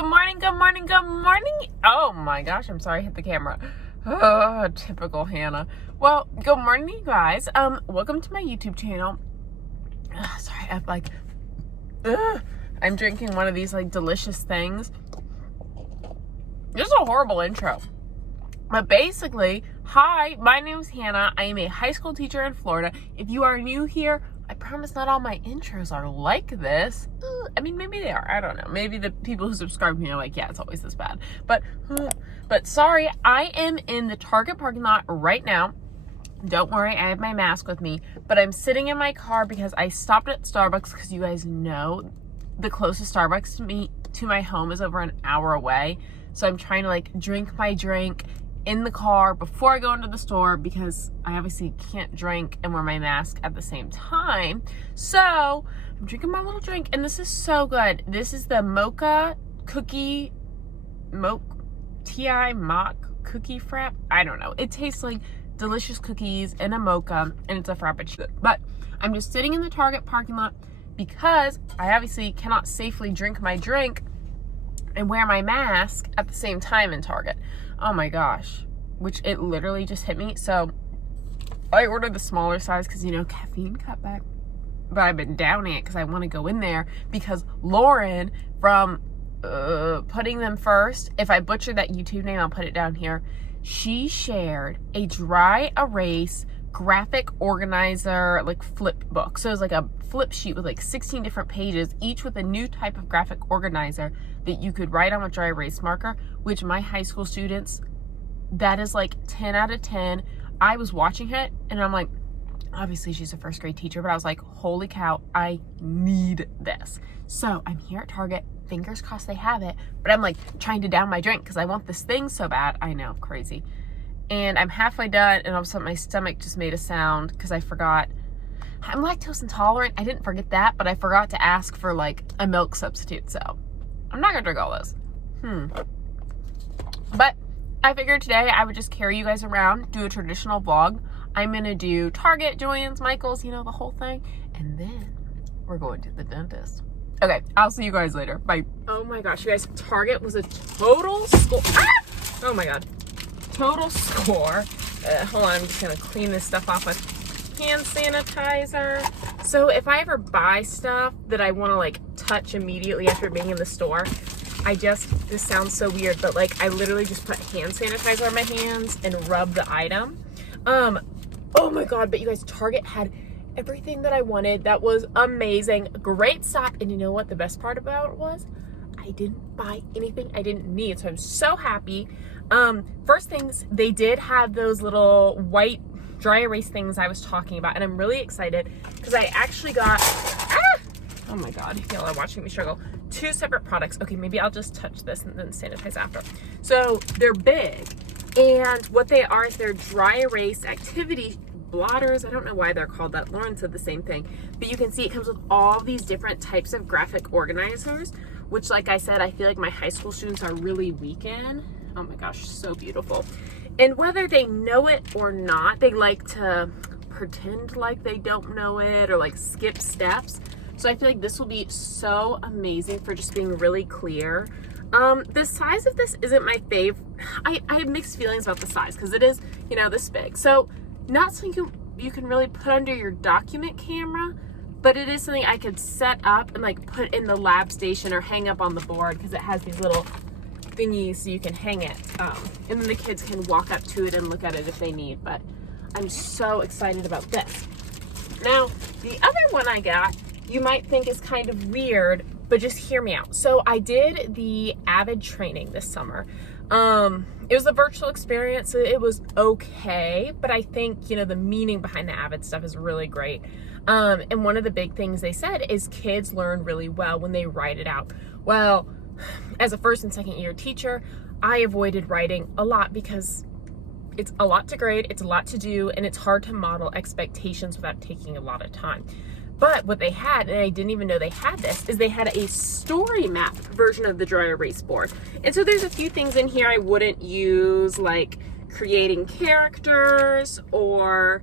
Good morning, good morning, good morning. Oh my gosh, I'm sorry I hit the camera. Oh, typical Hannah. Well, good morning, you guys. Welcome to my YouTube channel. Sorry, I'm drinking one of these like delicious things. This is a horrible intro. But basically, hi, my name is Hannah. I am a high school teacher in Florida. If you are new here, I promise not all my intros are like this. I mean, maybe they are. I don't know. Maybe the people who subscribe to me are like, yeah, it's always this bad. But sorry, I am in the Target parking lot right now. Don't worry, I have my mask with me. But I'm sitting in my car because I stopped at Starbucks because you guys know the closest Starbucks to my home is over an hour away. So I'm trying to like drink my drink in the car before I go into the store because I obviously can't drink and wear my mask at the same time. So I'm drinking my little drink and this is so good. This is the mocha cookie, mock cookie frap. I don't know. It tastes like delicious cookies and a mocha and it's a frappuccino. But I'm just sitting in the Target parking lot because I obviously cannot safely drink my drink and wear my mask at the same time in Target. Oh my gosh, which it literally just hit me. So I ordered the smaller size because, you know, caffeine cutback. But I've been downing it because I want to go in there because Lauren from Putting Them First, if I butcher that YouTube name, I'll put it down here. She shared a dry erase graphic organizer like flip book. So it was like a flip sheet with like 16 different pages, each with a new type of graphic organizer that you could write on with dry erase marker, which my high school students, that is like 10 out of 10. I was watching it and I'm like, obviously she's a first grade teacher, but I was like, holy cow, I need this. So I'm here at Target, fingers crossed they have it, but I'm like trying to down my drink because I want this thing so bad. I know, crazy. And I'm halfway done and all of a sudden my stomach just made a sound because I forgot. I'm lactose intolerant. I didn't forget that, but I forgot to ask for like a milk substitute. So I'm not gonna drink all this. But I figured today I would just carry you guys around, do a traditional vlog. I'm gonna do Target, Joann's, Michael's, you know, the whole thing. And then we're going to the dentist. Okay, I'll see you guys later. Bye. Oh my gosh, you guys, Target was a total score. Oh my God. Total score. Hold on, I'm just gonna clean this stuff off with hand sanitizer. So if I ever buy stuff that I want to like touch immediately after being in the store, this sounds so weird, but like I literally just put hand sanitizer on my hands and rub the item. Oh my God, but you guys, Target had everything that I wanted. That was amazing. Great stop. And you know what the best part about it was? I didn't buy anything I didn't need. So I'm so happy. First things, they did have those little white dry erase things I was talking about, and I'm really excited because I actually got, oh my God, y'all are watching me struggle. 2 separate products. Okay, maybe I'll just touch this and then sanitize after. So they're big, and what they are is they're dry erase activity blotters. I don't know why they're called that. Lauren said the same thing, but you can see it comes with all these different types of graphic organizers, which like I said, I feel like my high school students are really weak in. Oh my gosh, so beautiful. And whether they know it or not, they like to pretend like they don't know it or like skip steps. So I feel like this will be so amazing for just being really clear. The size of this isn't my fave. I have mixed feelings about the size because it is, you know, this big. So not something you can really put under your document camera, but it is something I could set up and like put in the lab station or hang up on the board because it has these little thingies so you can hang it, and then the kids can walk up to it and look at it if they need. But I'm so excited about this. Now the other one I got, you might think is kind of weird, but just hear me out. So I did the Avid Training this summer. It was a virtual experience, so it was okay, but I think, you know, the meaning behind the Avid stuff is really great. And one of the big things they said is kids learn really well when they write it out. Well, as a first and second year teacher, I avoided writing a lot because it's a lot to grade, it's a lot to do, and it's hard to model expectations without taking a lot of time. But what they had, and I didn't even know they had this, is they had a story map version of the dry erase board. And so there's a few things in here I wouldn't use, like creating characters or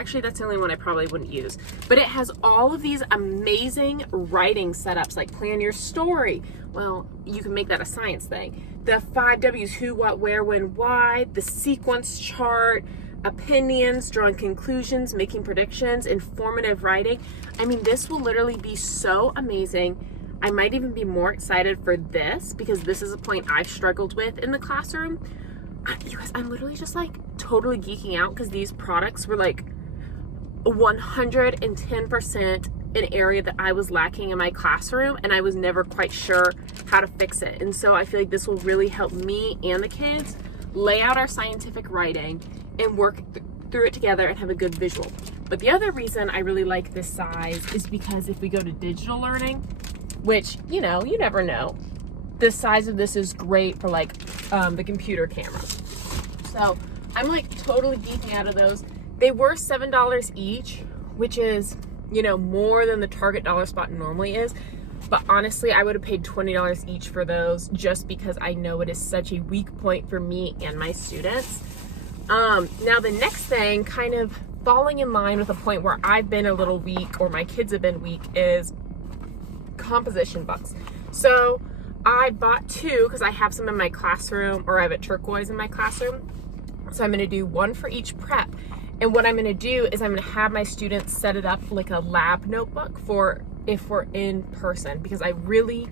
Actually, that's the only one I probably wouldn't use. But it has all of these amazing writing setups, like plan your story. Well, you can make that a science thing. The 5 W's, who, what, where, when, why, the sequence chart, opinions, drawing conclusions, making predictions, informative writing. I mean, this will literally be so amazing. I might even be more excited for this because this is a point I've struggled with in the classroom. You guys, I'm literally just like totally geeking out because these products were like 110% an area that I was lacking in my classroom, and I was never quite sure how to fix it. And so I feel like this will really help me and the kids lay out our scientific writing and work through it together and have a good visual. But the other reason I really like this size is because if we go to digital learning, which, you know, you never know, the size of this is great for like the computer cameras. So I'm like totally geeking out of those. They were $7 each, which is, you know, more than the Target dollar spot normally is. But honestly, I would have paid $20 each for those just because I know it is such a weak point for me and my students. Now the next thing, kind of falling in line with a point where I've been a little weak or my kids have been weak, is composition books. So I bought 2 because I have some in my classroom, or I have a turquoise in my classroom. So I'm going to do 1 for each prep. And what I'm going to do is I'm going to have my students set it up like a lab notebook for if we're in person, because I really,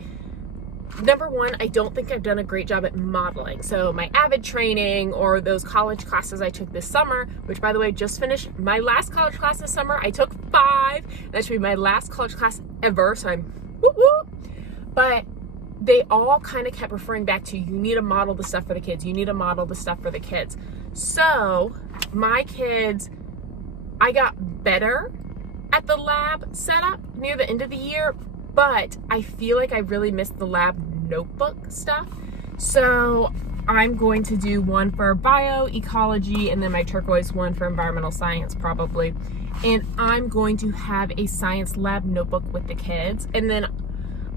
number one, I don't think I've done a great job at modeling. So my Avid Training or those college classes I took this summer, which by the way, just finished my last college class this summer. I took 5. That should be my last college class ever. So I'm whoop whoop. But they all kind of kept referring back to, you need to model the stuff for the kids. You need to model the stuff for the kids. So my kids, I got better at the lab setup near the end of the year, but I feel like I really missed the lab notebook stuff. So I'm going to do 1 for bio, ecology, and then my turquoise 1 for environmental science probably. And I'm going to have a science lab notebook with the kids. And then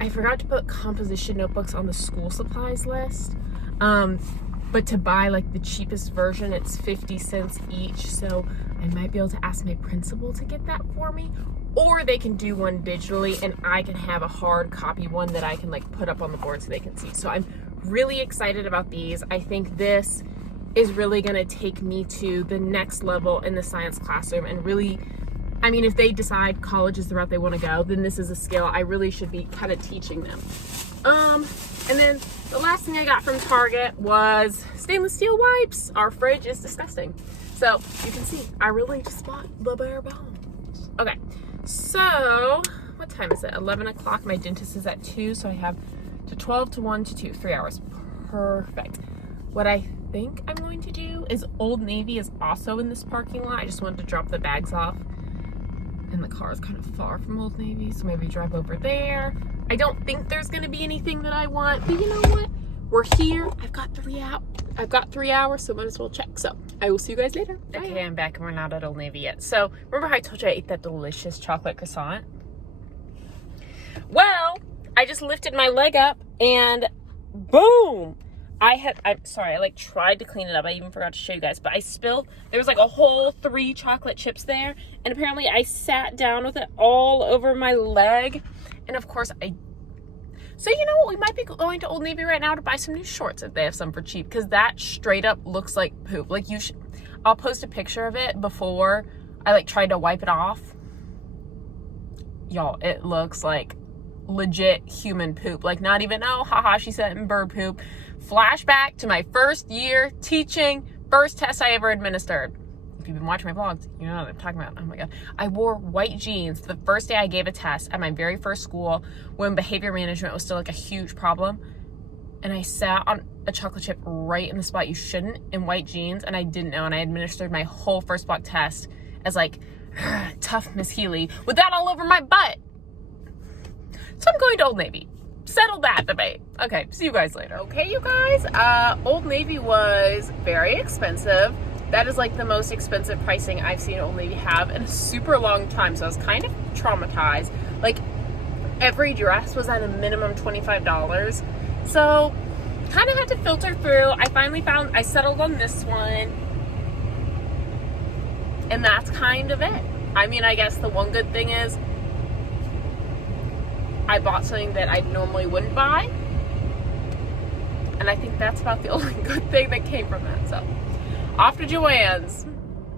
I forgot to put composition notebooks on the school supplies list. But to buy like the cheapest version, it's 50 cents each. So I might be able to ask my principal to get that for me, or they can do one digitally and I can have a hard copy one that I can like put up on the board so they can see. So I'm really excited about these. I think this is really gonna take me to the next level in the science classroom, and really, I mean, if they decide college is the route they wanna go, then this is a skill I really should be kind of teaching them. And then the last thing I got from Target was stainless steel wipes. Our fridge is disgusting. So you can see, I really just bought the bare bones. Okay, so what time is it? 11 o'clock. My dentist is at 2, so I have to 12 to 1 to 2, 3 hours. Perfect. What I think I'm going to do is Old Navy is also in this parking lot. I just wanted to drop the bags off. And the car is kind of far from Old Navy, so maybe drive over there. I don't think there's gonna be anything that I want, but you know what? We're here. I've got 3 hours, so might as well check. So I will see you guys later. Bye. Okay, I'm back and we're not at Old Navy yet. So remember how I told you I ate that delicious chocolate croissant? Well, I just lifted my leg up and boom! I'm sorry, I like tried to clean it up. I even forgot to show you guys, but I spilled, there was like a whole 3 chocolate chips there. And apparently I sat down with it all over my leg. And of course so you know what, we might be going to Old Navy right now to buy some new shorts if they have some for cheap, because that straight up looks like poop. Like I'll post a picture of it before I like tried to wipe it off. Y'all, it looks like legit human poop. Like not even, oh, haha, she said in bird poop. Flashback to my first year teaching, first test I ever administered. If you've been watching my vlogs, you know what I'm talking about. Oh my God. I wore white jeans the first day I gave a test at my very first school when behavior management was still like a huge problem. And I sat on a chocolate chip right in the spot you shouldn't in white jeans, and I didn't know, and I administered my whole first block test as like, tough Miss Healy with that all over my butt. So I'm going to Old Navy. Settle that debate. Okay, see you guys later. Okay, you guys, Old Navy was very expensive. That is like the most expensive pricing I've seen Old Navy have in a super long time. So I was kind of traumatized. Like every dress was at a minimum $25. So kind of had to filter through. I finally I settled on this one. And that's kind of it. I mean, I guess the one good thing is I bought something that I normally wouldn't buy. And I think that's about the only good thing that came from that. So, off to Joann's.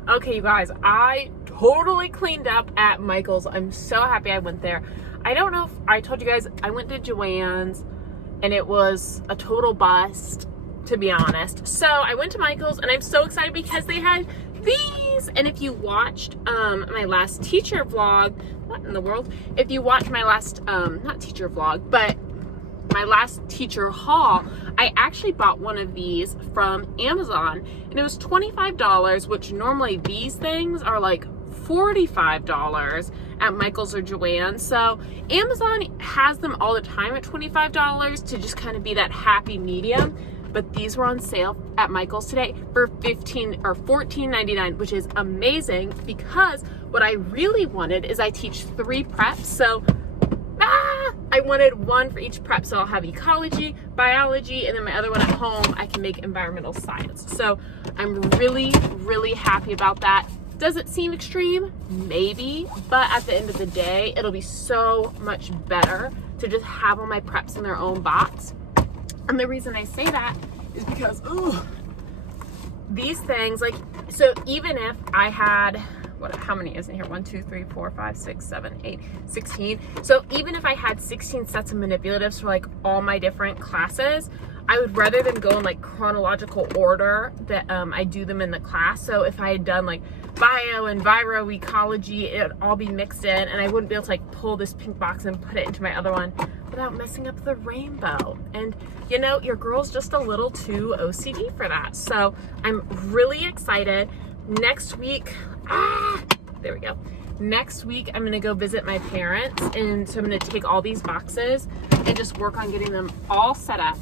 Okay, you guys, I totally cleaned up at Michael's. I'm so happy I went there. I don't know if I told you guys, I went to Joann's and it was a total bust, to be honest. So I went to Michael's and I'm so excited because they had these. And if you watched my last teacher vlog, what in the world? If you watched my last, not teacher vlog, but my last teacher haul, I actually bought one of these from Amazon and it was $25, which normally these things are like $45 at Michael's or Joann's. So Amazon has them all the time at $25 to just kind of be that happy medium. But these were on sale at Michael's today for $14.99, which is amazing because what I really wanted is I teach 3 preps. So I wanted one for each prep. So I'll have ecology, biology, and then my other one at home, I can make environmental science. So I'm really, really happy about that. Does it seem extreme? Maybe, but at the end of the day, it'll be so much better to just have all my preps in their own box. And the reason I say that is because, these things, like, so even if I had, how many is in here? 1, 2, 3, 4, 5, 6, 7, 8, 16. So even if I had 16 sets of manipulatives for like all my different classes, I would rather than go in like chronological order that I do them in the class. So if I had done like bio, enviro, ecology, it would all be mixed in and I wouldn't be able to like pull this pink box and put it into my other one without messing up the rainbow. And you know, your girl's just a little too OCD for that. So I'm really excited. Next week, there we go. Next week, I'm gonna go visit my parents and so I'm gonna take all these boxes and just work on getting them all set up.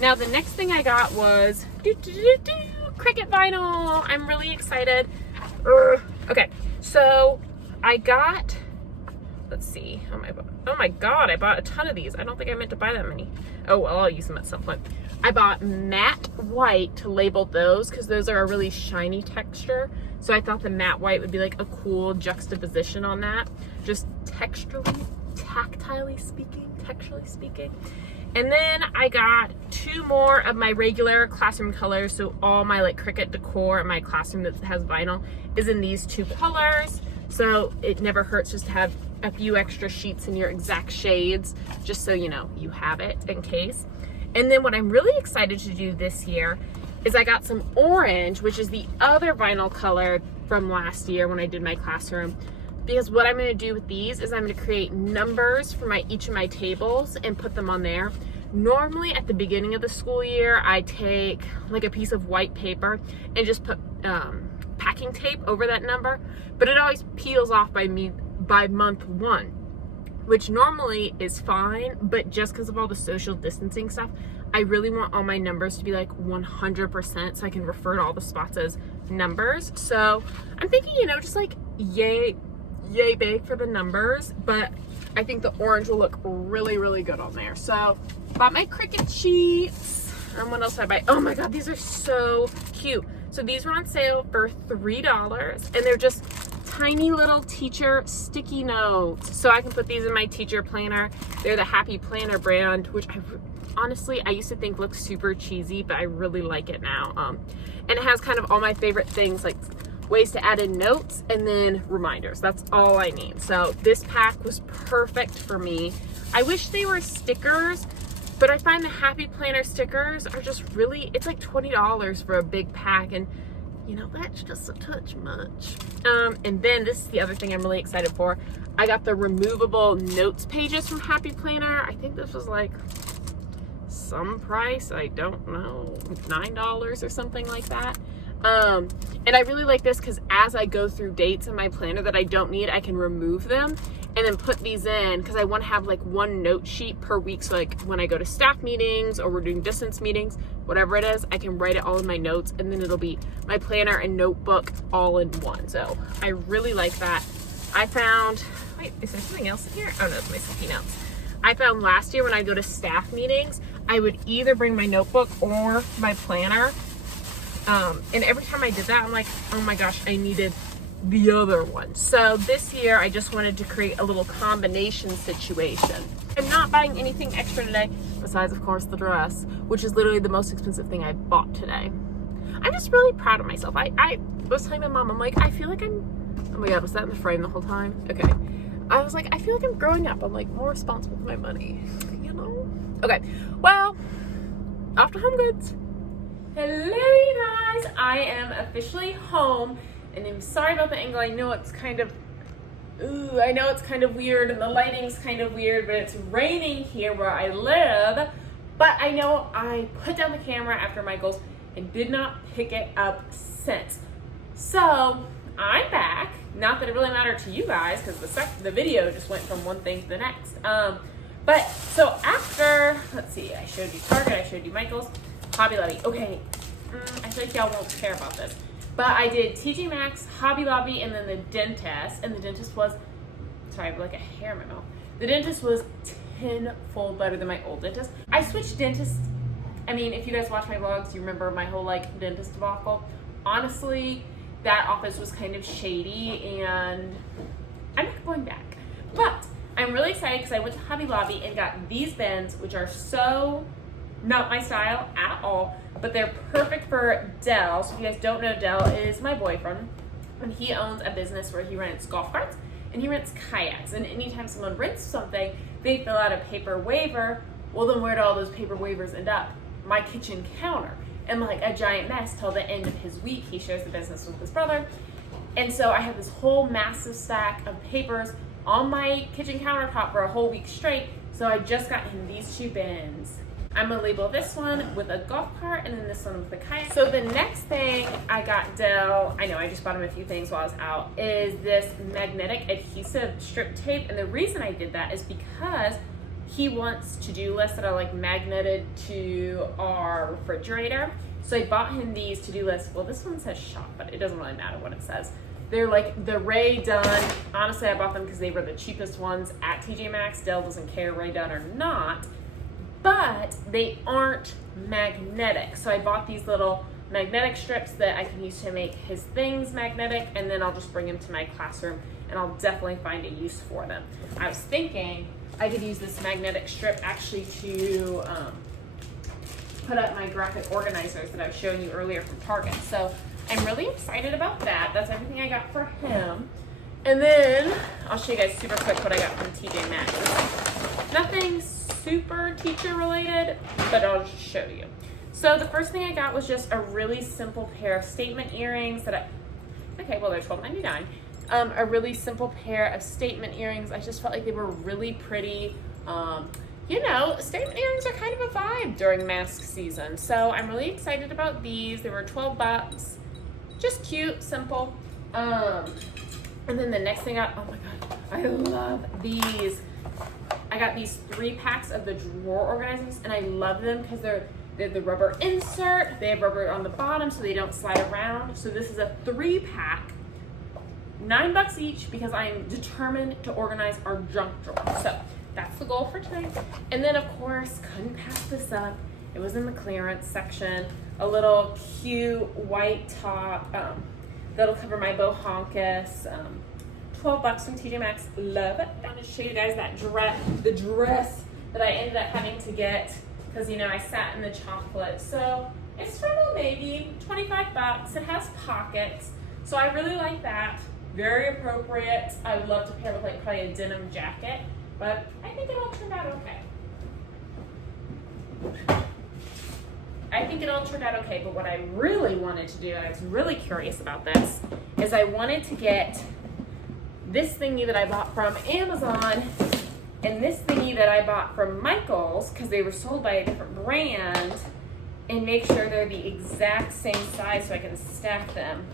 Now, the next thing I got was Cricut Vinyl. I'm really excited. Okay, so I got, let's see, oh my God, I bought a ton of these. I don't think I meant to buy that many. Oh, well, I'll use them at some point. I bought matte white to label those because those are a really shiny texture. So I thought the matte white would be like a cool juxtaposition on that. Just texturally speaking. And then I got 2 more of my regular classroom colors. So all my like Cricut decor in my classroom that has vinyl is in these 2 colors. So it never hurts just to have a few extra sheets in your exact shades, just so you know you have it in case. And then what I'm really excited to do this year is I got some orange, which is the other vinyl color from last year when I did my classroom. Because what I'm gonna do with these is I'm gonna create numbers for each of my tables and put them on there. Normally at the beginning of the school year, I take like a piece of white paper and just put packing tape over that number, but it always peels off by month 1, which normally is fine, but just because of all the social distancing stuff, I really want all my numbers to be like 100% so I can refer to all the spots as numbers. So I'm thinking, you know, just like yay big for the numbers, but I think the orange will look really, really good on there. So bought my Cricut sheets. And what else did I buy? Oh my God, these are so cute. So these were on sale for $3 and they're just tiny little teacher sticky notes. So I can put these in my teacher planner. They're the Happy Planner brand, which honestly, I used to think looked super cheesy, but I really like it now. And it has kind of all my favorite things, like ways to add in notes and then reminders. That's all I need. So this pack was perfect for me. I wish they were stickers, but I find the Happy Planner stickers are just really, it's like $20 for a big pack, and you know, that's just a touch much. And then this is the other thing I'm really excited for. I got the removable notes pages from Happy Planner. I think this was like some price, I don't know, $9 or something like that. And I really like this because as I go through dates in my planner that I don't need, I can remove them and then put these in, because I want to have like 1 note sheet per week. So like when I go to staff meetings or we're doing distance meetings, whatever it is, I can write it all in my notes and then it'll be my planner and notebook all in one. So I really like that. I found, wait, is there something else in here? Oh no, it's my sticky notes. I found last year when I go to staff meetings, I would either bring my notebook or my planner. And every time I did that, I'm like, oh my gosh, I needed the other one. So this year I just wanted to create a little combination situation. I'm not buying anything extra today, besides of course the dress, which is literally the most expensive thing I bought today. I'm just really proud of myself. I was telling my mom, I'm like, I feel like I'm, oh my God, was that in the frame the whole time? Okay. I was like, I feel like I'm growing up. I'm like more responsible with my money, you know? Okay, well, off to Home Goods. Hello you guys, I am officially home, and I'm sorry about the angle. I know it's kind of, I know it's kind of weird, and the lighting's kind of weird, but it's raining here where I live. But I know I put down the camera after Michael's and did not pick it up since. So I'm back. Not that it really mattered to you guys, because the video just went from one thing to the next. But so after, let's see, I showed you Target, I showed you Michael's, Hobby Lobby. Okay, I feel like y'all won't care about this, but I did TJ Maxx, Hobby Lobby, and then the dentist. And the dentist was, sorry, I have like a hair in my mouth. The dentist was tenfold better than my old dentist. I switched dentists. I mean, if you guys watch my vlogs, you remember my whole like dentist debacle. Honestly, that office was kind of shady, and I'm not going back. But I'm really excited because I went to Hobby Lobby and got these bins, which are so not my style at all, but they're perfect for Dell. So if you guys don't know, Dell is my boyfriend, and he owns a business where he rents golf carts and he rents kayaks. And anytime someone rents something, they fill out a paper waiver. Well, then where do all those paper waivers end up? My kitchen counter, and like a giant mess till the end of his week. He shares the business with his brother, and so I have this whole massive stack of papers on my kitchen countertop for a whole week straight. So I just got in these two bins. I'm gonna label this one with a golf cart and then this one with a kayak. So the next thing I got Dell, I know I just bought him a few things while I was out, is this magnetic adhesive strip tape. And the reason I did that is because he wants to-do lists that are like magneted to our refrigerator. So I bought him these to-do lists. Well, this one says shop, but it doesn't really matter what it says. They're like the Ray Done. Honestly, I bought them because they were the cheapest ones at TJ Maxx. Dell doesn't care Ray Done or not, but they aren't magnetic. So I bought these little magnetic strips that I can use to make his things magnetic, and then I'll just bring them to my classroom and I'll definitely find a use for them. I was thinking I could use this magnetic strip actually to put up my graphic organizers that I was showing you earlier from Target. So I'm really excited about that. That's everything I got for him. And then I'll show you guys super quick what I got from TJ Maxx. Nothing super teacher related, but I'll just show you. So the first thing I got was just a really simple pair of statement earrings that okay, well they're $12.99. A really simple pair of statement earrings. I just felt like they were really pretty. You know, statement earrings are kind of a vibe during mask season. So I'm really excited about these. They were 12 bucks. Just cute, simple. And then the next thing oh my God, I love these. I got these 3 packs of the drawer organizers, and I love them because they're the rubber insert. They have rubber on the bottom so they don't slide around. So this is a 3-pack, $9 each, because I am determined to organize our junk drawer. So that's the goal for today. And then of course, couldn't pass this up. It was in the clearance section. A little cute white top that'll cover my bohonkus. $12 from TJ Maxx. Love it. I want to show you guys that the dress that I ended up having to get because, you know, I sat in the chocolate. So it's from Old Navy, 25 bucks. It has pockets. So I really like that. Very appropriate. I would love to pair with like probably a denim jacket, but I think it all turned out okay. But what I really wanted to do, and I was really curious about this, is I wanted to get this thingy that I bought from Amazon and this thingy that I bought from Michael's because they were sold by a different brand, and make sure they're the exact same size so I can stack them.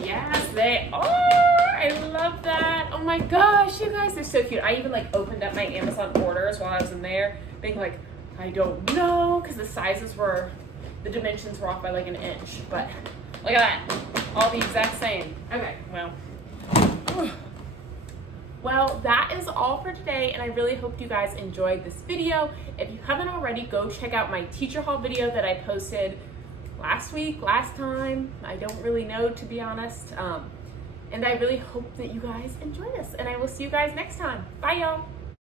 Yes, they are. I love that. Oh my gosh, you guys, they're so cute. I even like opened up my Amazon orders while I was in there, being like, I don't know, because the dimensions were off by like an inch, but look at that, all the exact same. Okay, well, that is all for today, and I really hope you guys enjoyed this video. If you haven't already, go check out my teacher haul video that I posted last time. I don't really know, to be honest. And I really hope that you guys enjoy this. And I will see you guys next time. Bye, y'all.